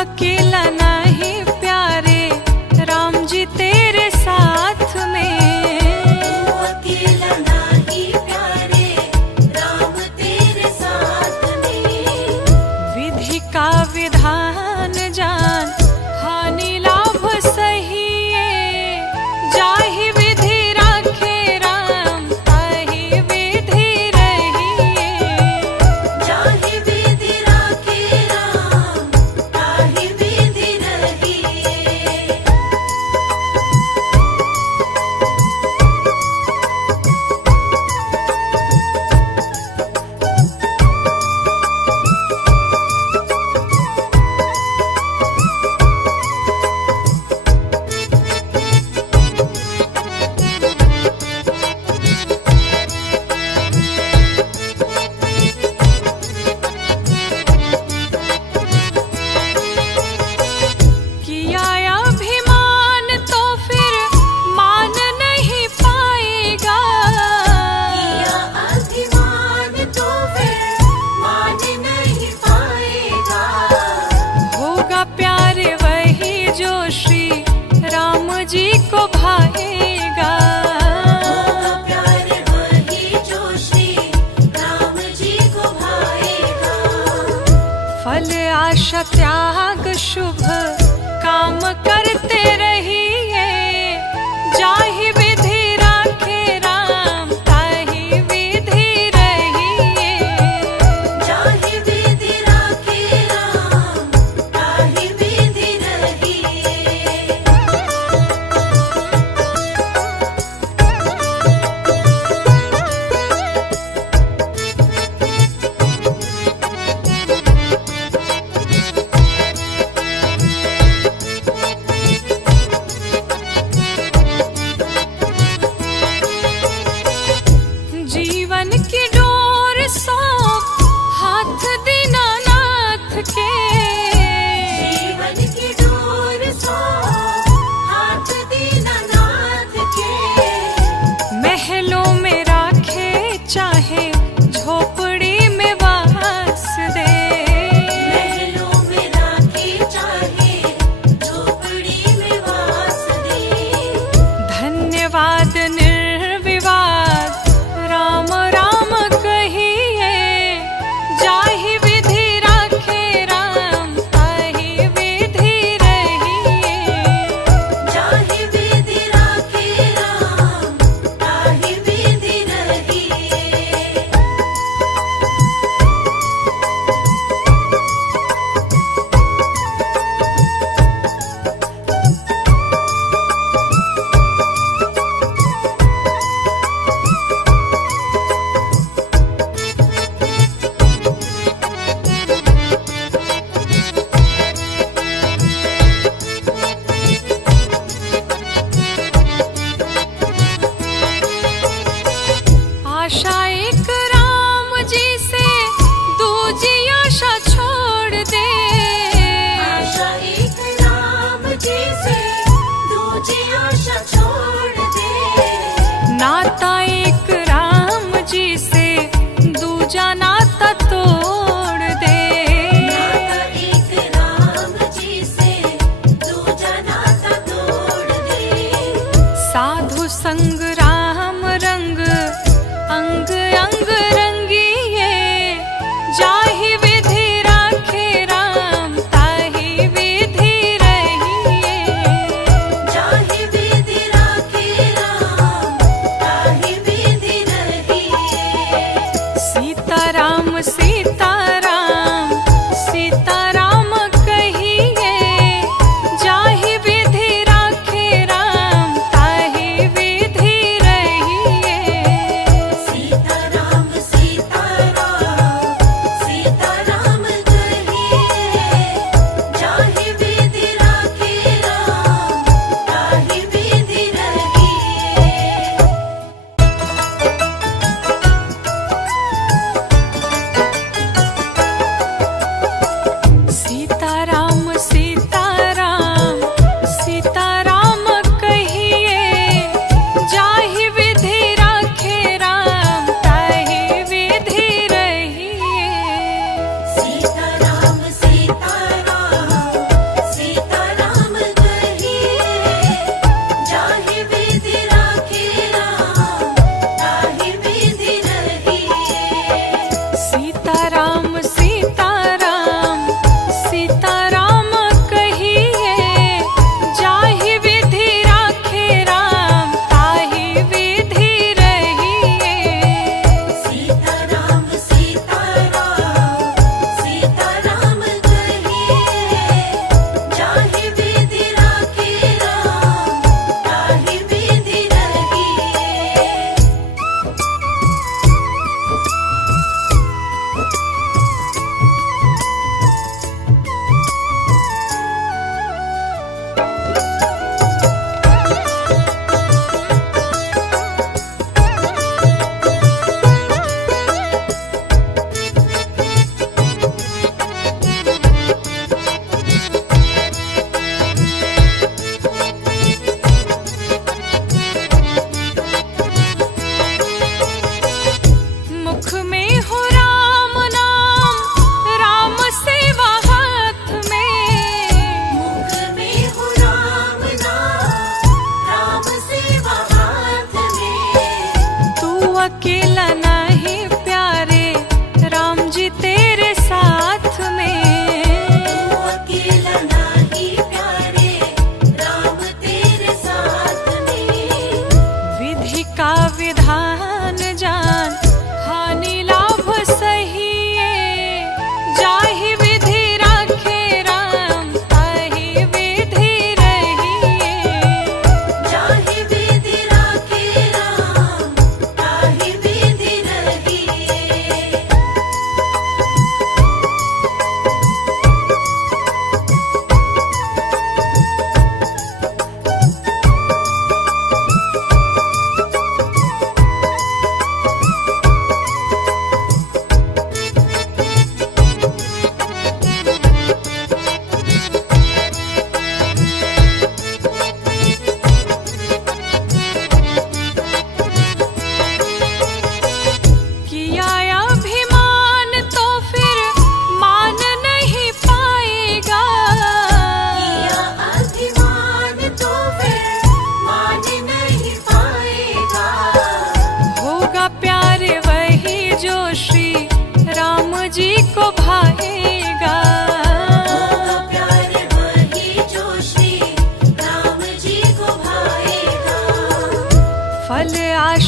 अकेला नहीं प्यारे, राम जी तेरे साथ में। तू अकेला नहीं प्यारे, राम तेरे साथ में। विधि का विधान जान, हानि लाभ सहिए। जाहि विधि राखे राम, ताहि विधि रहिए। जाहि विधि राखे राम, ताहि विधि रहिए। किया अभिमान तो फिर मान नहीं पाएगा। किया अभिमान तो फिर मान नहीं पाएगा। होगा प्यारे वही जो श्री राम जी को भाएगा। होगा प्यारे वही जो श्री राम जी को भाएगा। फल आशा त्याग शुभ काम करते रहिए। जाहि विधि राखे राम, ताहि विधि रहिए। जाहि विधि राखे राम, ताहि विधि रहिए।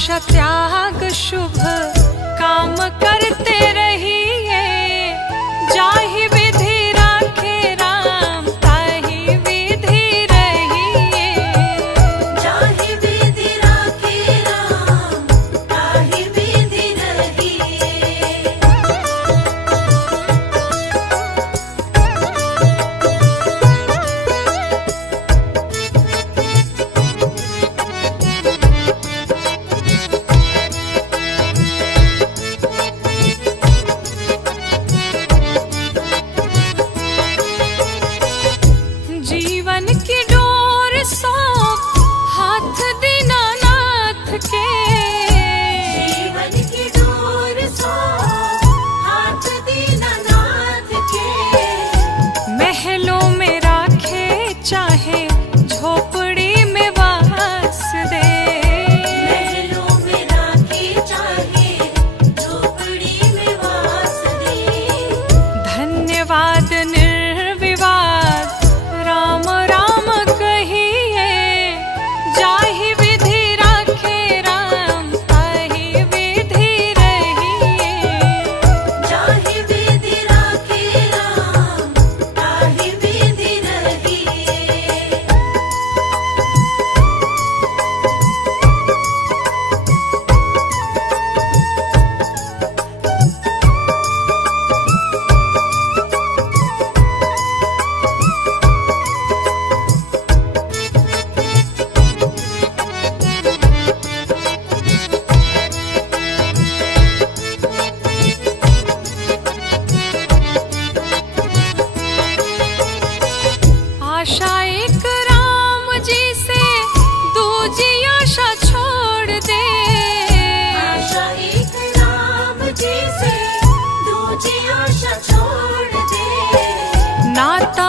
आशा त्याग शुभ काम करते रहिए। जाहि विधि राखे राम ताहि विधि रहिए। जाहि विधि राखे राम ताहि विधि रहिए। जीवन की डोर सौंप हाथ दीनानाथ के। जीवन की डोर सौंप हाथ दीनानाथ के। महलों में राखे चाहे झोपड़ी में वास दे। महलों में राखे चाहे झोपड़ी में वास दे। धन्यवाद निर्विवाद राम राम कहिए। जाहि विधि राखे राम ताहि विधि रहिए। जाहि विधि राखे राम ताहि विधि रहिए। आशा एक राम जी से दूजी आशा छोड़ दे। आशा एक राम जी से दूजी आशा छोड़ दे। नाता